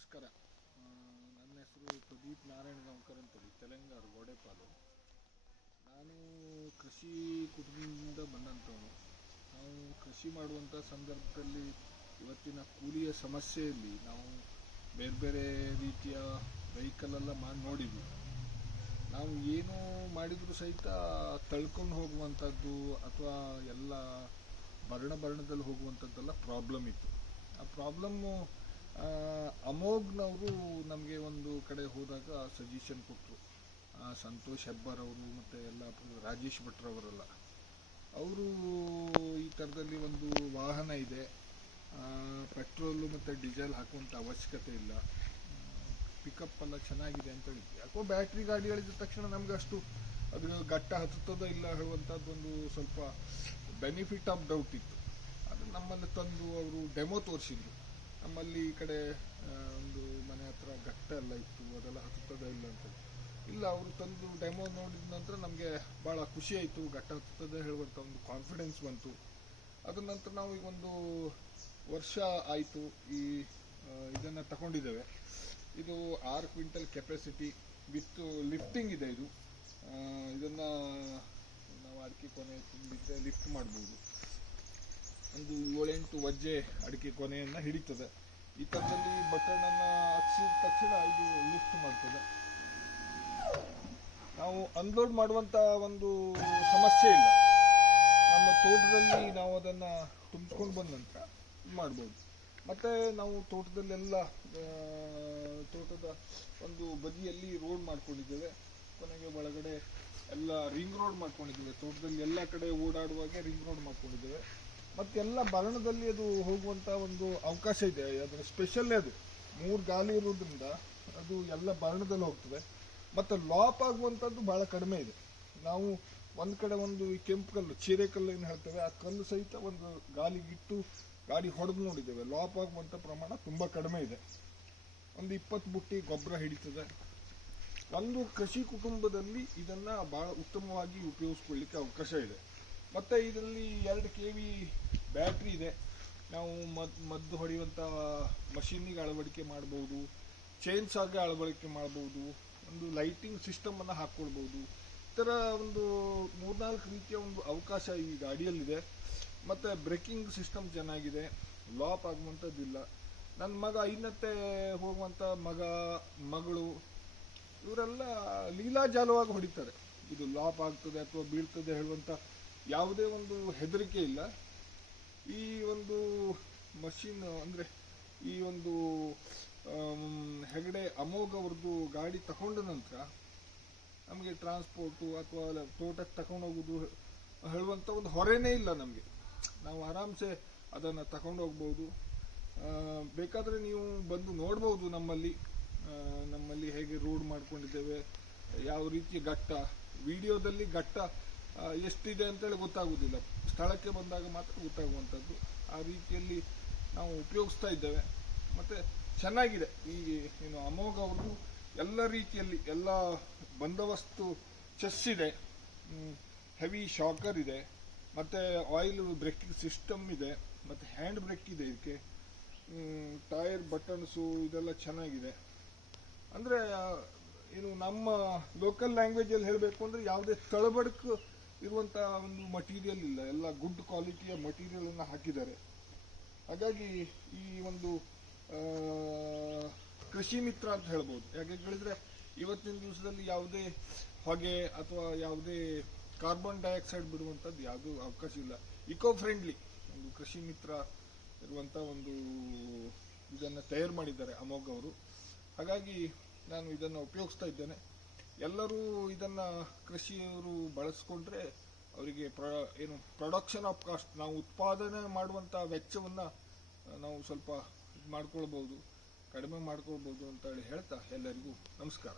ನಮಸ್ಕಾರ. ನನ್ನ ಹೆಸರು ಪ್ರದೀಪ್ ನಾರಾಯಣ ಗಾಂವ್ಕರ್ ಅಂತೇಳಿ, ತೆಲಂಗಾಣ ಗೋಡೆಪಾಲು. ನಾನು ಕೃಷಿ ಕುಟುಂಬದಿಂದ ಬಂದಂಥವನು. ನಾವು ಕೃಷಿ ಮಾಡುವಂಥ ಸಂದರ್ಭದಲ್ಲಿ ಇವತ್ತಿನ ಕೂಲಿಯ ಸಮಸ್ಯೆಯಲ್ಲಿ ನಾವು ಬೇರೆ ಬೇರೆ ರೀತಿಯ ವೆಹಿಕಲೆಲ್ಲ ಮಾಡಿ ನೋಡಿದ್ವಿ. ನಾವು ಏನು ಮಾಡಿದರೂ ಸಹಿತ ತಳ್ಕೊಂಡು ಹೋಗುವಂಥದ್ದು ಅಥವಾ ಎಲ್ಲ ಬಣ್ಣದಲ್ಲಿ ಹೋಗುವಂಥದ್ದೆಲ್ಲ ಪ್ರಾಬ್ಲಮ್ ಇತ್ತು. ಆ ಪ್ರಾಬ್ಲಮ್ಮು ಅಮೋಘ್ನವರು ನಮಗೆ ಒಂದು ಕಡೆ ಹೋದಾಗ ಸಜೆಷನ್ ಕೊಟ್ಟರು. ಸಂತೋಷ್ ಹೆಬ್ಬಾರ್ ಅವರು ಮತ್ತು ಎಲ್ಲ ರಾಜೇಶ್ ಭಟ್ರವರೆಲ್ಲ ಅವರು ಈ ಥರದಲ್ಲಿ ಒಂದು ವಾಹನ ಇದೆ, ಪೆಟ್ರೋಲು ಮತ್ತು ಡೀಸೆಲ್ ಹಾಕುವಂಥ ಅವಶ್ಯಕತೆ ಇಲ್ಲ, ಪಿಕಪ್ ಎಲ್ಲ ಚೆನ್ನಾಗಿದೆ ಅಂತ ಹೇಳಿದ್ವಿ. ಯಾಕೋ ಬ್ಯಾಟ್ರಿ ಗಾಡಿ ಹೇಳಿದ ತಕ್ಷಣ ನಮ್ಗೆ ಅಷ್ಟು ಅದು ಗಟ್ಟ ಹತ್ತುತ್ತದೋ ಇಲ್ಲ ಹೇಳುವಂಥದ್ದು ಒಂದು ಸ್ವಲ್ಪ ಬೆನಿಫಿಟ್ ಆಫ್ ಡೌಟ್ ಇತ್ತು. ಅದು ನಮ್ಮಲ್ಲಿ ತಂದು ಅವರು ಡೆಮೋ ತೋರಿಸಿದ್ರು. ನಮ್ಮಲ್ಲಿ ಈ ಕಡೆ ಒಂದು ಮನೆ ಹತ್ರ ಗಟ್ಟ ಎಲ್ಲ ಇತ್ತು, ಅದೆಲ್ಲ ಹತ್ತುತ್ತದೆ ಇಲ್ಲ ಅಂತ. ಇಲ್ಲ, ಅವರು ತಂದು ಡೆಮೋ ನೋಡಿದ ನಂತರ ನಮಗೆ ಭಾಳ ಖುಷಿ ಆಯಿತು, ಗಟ್ಟ ಹತ್ತುತ್ತದೆ ಹೇಳುವಂಥ ಒಂದು ಕಾನ್ಫಿಡೆನ್ಸ್ ಬಂತು. ಅದ ನಂತರ ನಾವು ಈಗ ಒಂದು ವರ್ಷ ಆಯಿತು ಇದನ್ನು ತಗೊಂಡಿದ್ದೇವೆ. ಇದು 6 ಕ್ವಿಂಟಲ್ ಕೆಪಾಸಿಟಿ ವಿತ್ ಲಿಫ್ಟಿಂಗ್ ಇದೆ. ಇದನ್ನು ನಾವು ಅಡಿಕೆ ಕೊನೆ ತುಂಬಿದ್ದೆ ಲಿಫ್ಟ್ ಮಾಡ್ಬೋದು. ಒಂದು 7-8 ವಜ್ಜೆ ಅಡಿಕೆ ಕೊನೆಯನ್ನು ಹಿಡಿತದೆ. ಈ ಥರದಲ್ಲಿ ಬಟನನ್ನು ಹಚ್ಚಿದ ತಕ್ಷಣ ಇದು ಲಿಫ್ಟ್ ಮಾಡ್ತದೆ. ನಾವು ಅನ್ಲೋಡ್ ಮಾಡುವಂಥ ಒಂದು ಸಮಸ್ಯೆ ಇಲ್ಲ. ನಮ್ಮ ತೋಟದಲ್ಲಿ ನಾವು ಅದನ್ನು ತುಂಬಿಸ್ಕೊಂಡು ಬಂದ ನಂತರ ಮಾಡ್ಬೋದು. ಮತ್ತು ನಾವು ತೋಟದಲ್ಲೆಲ್ಲ ತೋಟದ ಒಂದು ಬದಿಯಲ್ಲಿ ರೋಡ್ ಮಾಡ್ಕೊಂಡಿದ್ದೇವೆ. ಕೊನೆಗೆ ಒಳಗಡೆ ಎಲ್ಲ ರಿಂಗ್ ರೋಡ್ ಮಾಡ್ಕೊಂಡಿದ್ದೇವೆ. ತೋಟದಲ್ಲಿ ಎಲ್ಲ ಕಡೆ ಓಡಾಡುವಾಗ ರಿಂಗ್ ರೋಡ್ ಮಾಡ್ಕೊಂಡಿದ್ದೇವೆ. ಮತ್ತೆಲ್ಲ ಬರಣದಲ್ಲಿ ಅದು ಹೋಗುವಂಥ ಒಂದು ಅವಕಾಶ ಇದೆ. ಅದರ ಸ್ಪೆಷಲ್ಲೇ ಅದು 3 ಗಾಲಿ ಇರೋದ್ರಿಂದ ಅದು ಎಲ್ಲ ಬರಣದಲ್ಲಿ ಹೋಗ್ತದೆ. ಮತ್ತು ಲಾಪ್ ಆಗುವಂಥದ್ದು ಭಾಳ ಕಡಿಮೆ ಇದೆ. ನಾವು ಒಂದು ಕಡೆ ಒಂದು ಕೆಂಪು ಕಲ್ಲು, ಚೀರೆ ಕಲ್ಲು ಏನು ಹೇಳ್ತೇವೆ, ಆ ಕಲ್ಲು ಸಹಿತ ಒಂದು ಗಾಲಿಗಿಟ್ಟು ಗಾಡಿ ಹೊಡೆದು ನೋಡಿದ್ದೇವೆ. ಲಾಪ್ ಆಗುವಂಥ ಪ್ರಮಾಣ ತುಂಬ ಕಡಿಮೆ ಇದೆ. ಒಂದು 20 ಬುಟ್ಟಿ ಗೊಬ್ಬರ ಹಿಡಿತದೆ. ಒಂದು ಕೃಷಿ ಕುಟುಂಬದಲ್ಲಿ ಇದನ್ನು ಭಾಳ ಉತ್ತಮವಾಗಿ ಉಪಯೋಗಿಸ್ಕೊಳ್ಳಿಕ್ಕೆ ಅವಕಾಶ ಇದೆ. ಮತ್ತು ಇದರಲ್ಲಿ 2 kV ಬ್ಯಾಟ್ರಿ ಇದೆ. ನಾವು ಮದ್ದು ಹೊಡೆಯುವಂಥ ಮಷೀನಿಗೆ ಅಳವಡಿಕೆ ಮಾಡ್ಬೋದು, ಚೈನ್ ಸಾಗೆ ಅಳವಡಿಕೆ ಮಾಡ್ಬೋದು, ಒಂದು ಲೈಟಿಂಗ್ ಸಿಸ್ಟಮನ್ನು ಹಾಕ್ಕೊಳ್ಬೋದು. ಈ ಥರ ಒಂದು 3-4 ರೀತಿಯ ಒಂದು ಅವಕಾಶ ಈ ಗಾಡಿಯಲ್ಲಿದೆ. ಮತ್ತು ಬ್ರೇಕಿಂಗ್ ಸಿಸ್ಟಮ್ ಚೆನ್ನಾಗಿದೆ, ಲಾಪ್ ಆಗುವಂಥದ್ದಿಲ್ಲ. ನನ್ನ ಮಗ ಐನತ್ತೆ ಹೋಗುವಂಥ ಮಗಳು ಇವರೆಲ್ಲ ಲೀಲಾಜಾಲವಾಗಿ ಹೊಡಿತಾರೆ. ಇದು ಲಾಪ್ ಆಗ್ತದೆ ಅಥವಾ ಬೀಳ್ತದೆ ಹೇಳುವಂಥ ಯಾವುದೇ ಒಂದು ಹೆದರಿಕೆ ಇಲ್ಲ. ಈ ಒಂದು ಮಷೀನ್ ಅಂದರೆ ಈ ಒಂದು ಹೆಗಡೆ ಅಮೋಘ್ ಅವ್ರದ್ದು ಗಾಡಿ ತಗೊಂಡ ನಂತರ ನಮಗೆ ಟ್ರಾನ್ಸ್ಪೋರ್ಟು ಅಥವಾ ತೋಟಕ್ಕೆ ತಗೊಂಡೋಗೋದು ಹೇಳುವಂಥ ಒಂದು ಹೊರೆನೇ ಇಲ್ಲ ನಮಗೆ. ನಾವು ಆರಾಮ್ಸೆ ಅದನ್ನು ತಗೊಂಡೋಗ್ಬೋದು. ಬೇಕಾದರೆ ನೀವು ಬಂದು ನೋಡ್ಬೋದು ನಮ್ಮಲ್ಲಿ ಹೇಗೆ ರೋಡ್ ಮಾಡ್ಕೊಂಡಿದ್ದೇವೆ, ಯಾವ ರೀತಿಯ ಗಟ್ಟ. ವಿಡಿಯೋದಲ್ಲಿ ಗಟ್ಟ ಎಷ್ಟಿದೆ ಅಂತೇಳಿ ಗೊತ್ತಾಗೋದಿಲ್ಲ, ಸ್ಥಳಕ್ಕೆ ಬಂದಾಗ ಮಾತ್ರ ಗೊತ್ತಾಗುವಂಥದ್ದು. ಆ ರೀತಿಯಲ್ಲಿ ನಾವು ಉಪಯೋಗಿಸ್ತಾ ಇದ್ದೇವೆ. ಮತ್ತು ಚೆನ್ನಾಗಿದೆ. ಈ ಅಮೋಘ್ ಅವ್ರದ್ದು ಎಲ್ಲ ರೀತಿಯಲ್ಲಿ ಎಲ್ಲ ಬಂದೋಬಸ್ತು ಚೆಸ್ ಇದೆ, ಹೆವಿ ಶಾಕರ್ ಇದೆ, ಮತ್ತು ಆಯಿಲ್ ಬ್ರೇಕಿಂಗ್ ಸಿಸ್ಟಮ್ ಇದೆ, ಮತ್ತು ಹ್ಯಾಂಡ್ ಬ್ರೇಕ್ ಇದೆ. ಇದಕ್ಕೆ ಟೈರ್ ಬಟನ್ಸು ಇದೆಲ್ಲ ಚೆನ್ನಾಗಿದೆ. ಅಂದರೆ ನಮ್ಮ ಲೋಕಲ್ ಲ್ಯಾಂಗ್ವೇಜಲ್ಲಿ ಹೇಳಬೇಕು ಅಂದರೆ ಯಾವುದೇ ತಳಬಡಕು ಇರುವಂಥ ಒಂದು ಮಟೀರಿಯಲ್ ಇಲ್ಲ. ಎಲ್ಲ ಗುಡ್ ಕ್ವಾಲಿಟಿಯ ಮಟೀರಿಯಲನ್ನು ಹಾಕಿದ್ದಾರೆ. ಹಾಗಾಗಿ ಈ ಒಂದು ಕೃಷಿ ಮಿತ್ರ ಅಂತ ಹೇಳ್ಬೋದು. ಯಾಕೆ ಹೇಳಿದ್ರೆ ಇವತ್ತಿನ ದಿವಸದಲ್ಲಿ ಯಾವುದೇ ಹೊಗೆ ಅಥವಾ ಯಾವುದೇ ಕಾರ್ಬನ್ ಡೈಆಕ್ಸೈಡ್ ಬಿಡುವಂಥದ್ದು ಯಾವುದೂ ಅವಕಾಶ ಇಲ್ಲ. ಇಕೋ ಫ್ರೆಂಡ್ಲಿ ಒಂದು ಕೃಷಿ ಮಿತ್ರ ಇರುವಂಥ ಒಂದು ಇದನ್ನು ತಯಾರು ಮಾಡಿದ್ದಾರೆ ಅಮೋಘ್ ಅವರು. ಹಾಗಾಗಿ ನಾನು ಇದನ್ನು ಉಪಯೋಗಿಸ್ತಾ ಇದ್ದೇನೆ. ಎಲ್ಲರೂ ಇದನ್ನು ಕೃಷಿಯವರು ಬಳಸ್ಕೊಂಡ್ರೆ ಅವರಿಗೆ ಪ್ರೊಡಕ್ಷನ್ ಆಫ್ ಕಾಸ್ಟ್, ನಾವು ಉತ್ಪಾದನೆ ಮಾಡುವಂಥ ವೆಚ್ಚವನ್ನು ನಾವು ಸ್ವಲ್ಪ ಮಾಡ್ಕೊಳ್ಬೋದು, ಕಡಿಮೆ ಮಾಡ್ಕೊಳ್ಬೋದು ಅಂತ ಹೇಳ್ತಾ ಎಲ್ಲರಿಗೂ ನಮಸ್ಕಾರ.